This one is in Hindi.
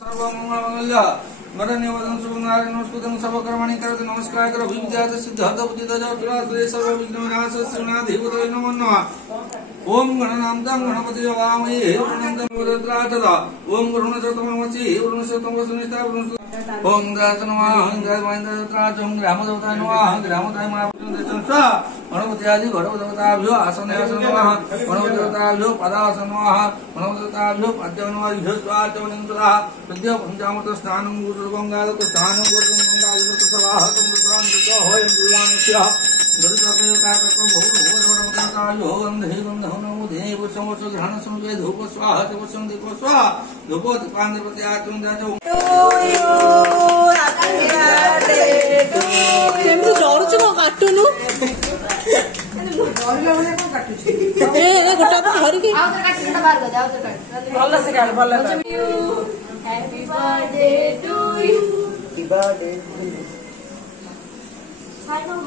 सर्वमंगलमंगल्य वरण्यवदनं शुभंगारं नमस्कृतं सर्वकर्माणि करोति नमस्कार करो विद्यात सिद्धार्थ बुद्धिदज तुलाश्रय सर्वविघ्नविनाश श्रीनाथदेवताय नमो नमः। ओम गणनान्तं गणपति वामहे गणनान्तं वदत्राचदा ओम गरुणशतमनमसि वरुणशतमवसुनिष्ठा ओम दासनमः इंद्रायन्द्राचं ग्रामदेवताय नमः ग्रामदेवताय महापुरुषं गणपति आदि गणदेवताभ्यो आसनयासन नमः गणदेवताभ्यो पदासन नमः गणदेवताभ्यो पाद्यवनवाभ्यो स्वाचवनंसुला सद्य पंचामृत स्नानं गुरुगंगादक स्नानं गुरुगंगादक सवाहतं रुद्रांतिको होयं दुर्वाणस्य गरुडकयोकाकं बहु गन्धे गन्धो नमो देव समोस ग्रहण समवे धूप स्वाहा तपस्यं दीपो स्वाहा धूपो दीपांत प्रत्याचुं जाचो କେମିତି ଡରୁଛୁ କଣ କାଟୁନୁ ଗୋଟା ଧରିକି ଭଲ ସେ କାଟ ଭଲ Happy birthday to you. Happy birthday to you. Hi, mom.